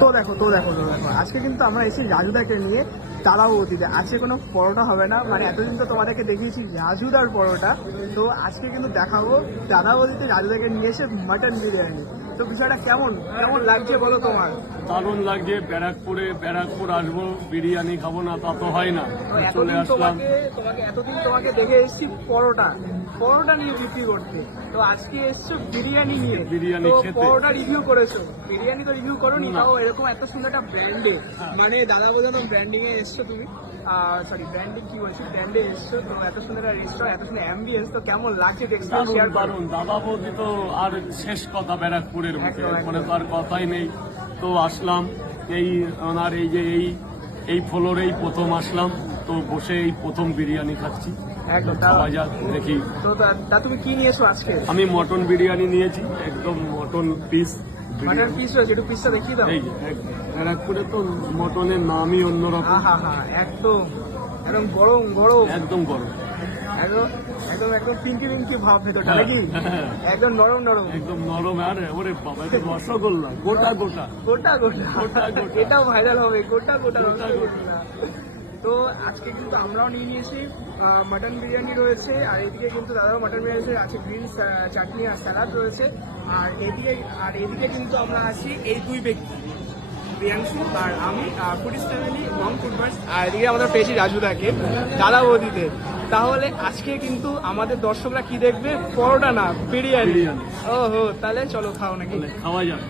তো দেখো আজকে কিন্তু আমরা এসেছি রাজুদাকে নিয়ে তালাবতীতে। আজকে কোনো পরোটা হবে না, মানে এতদিন তো তোমাদেরকে দেখিয়েছি রাজুদার পরোটা, তো আজকে কিন্তু দেখাবো তালাবতীতে রাজুদাকে নিয়ে এসে মাটন বিরিয়ানি। তো বিষয়টা কেমন কেমন লাগছে বলো তোমার? দারুণ লাগছে। ব্যারাকপুর আসবো, বিরিয়ানি খাবো না তা তো হয় না, চলে আসলাম। এতদিন তোমাকে দেখে এসেছি পরোটা নিয়ে বিক্রি করতে, তো আজকে এসছো বিরিয়ানি নিয়ে। বিরিয়ানি তো খেতে। পরোটা রিভিউ করেছো, বিরিয়ানি তো রিভিউ করোনি, না। তাও এরকম এত সুন্দর একটা ব্র্যান্ডে, মানে দাদা বোঝানো ব্র্যান্ডিং এ এসছো তুমি, সরি ব্র্যান্ডিং কি বলছি, ব্র্যান্ডে এসছো। তো এত সুন্দর একটা রেস্টুরেন্ট, এত সুন্দর অ্যাম্বিয়েন্স, তো কেমন লাগছে এক্সপিরিয়েন্স শেয়ার করো। দারুণ দাদা বৌদি তো আর শেষ কথা ব্যারাকপুরের মুখে, একদম। এরপরে তো আর কথাই নেই। তো আসলাম এই ওনার এই ফ্লোরেই প্রথম আসলাম, তো বসে এই প্রথম বিরিয়ানি খাচ্ছি। একদম। খাওয়া যাক, দেখি। তো তা তুমি কি নিয়েছো আজকে? আমি মটন বিরিয়ানি নিয়েছি, একদম মটন পিস। মাটন পিস রয়েছে, একটু পিসটা দেখিয়ে দাও। এই যে ব্যারাকপুরে তো মটনের নামই অন্যরকম। হা একদম একদম গরম গরম, একদম গরম, একদম একদম একদম পিঙ্কি ভাব ভেতরটা নাকি, একদম নরম একদম নরম। আর ওরে বাবা, এটা রসগোল্লা গোটা গোটা। এটাও ভাইরাল হবে, গোটা গোটা। তো আজকে কিন্তু আমরাও নিয়ে নিয়েছি মাটন বিরিয়ানি রয়েছে, আর এদিকে কিন্তু দাদাও মাটন বিরিয়ানি আছে, গ্রিন চাটনি আর স্যালাড রয়েছে। আর এদিকে কিন্তু আমরা আছি এই দুই ব্যক্তি, প্রিয়াংশু আর আমি, ফুডিস ফ্যামিলি মম ফুডবার্স, আর এদিকে আমরা পেয়েছি রাজুদাকে দাদা বৌদিতে। তাহলে আজকে কিন্তু আমাদের দর্শকরা কি দেখবে? পরোটা না, বিরিয়ানি। ওহো, তাহলে চলো খাও নাকি? খাওয়া যাক।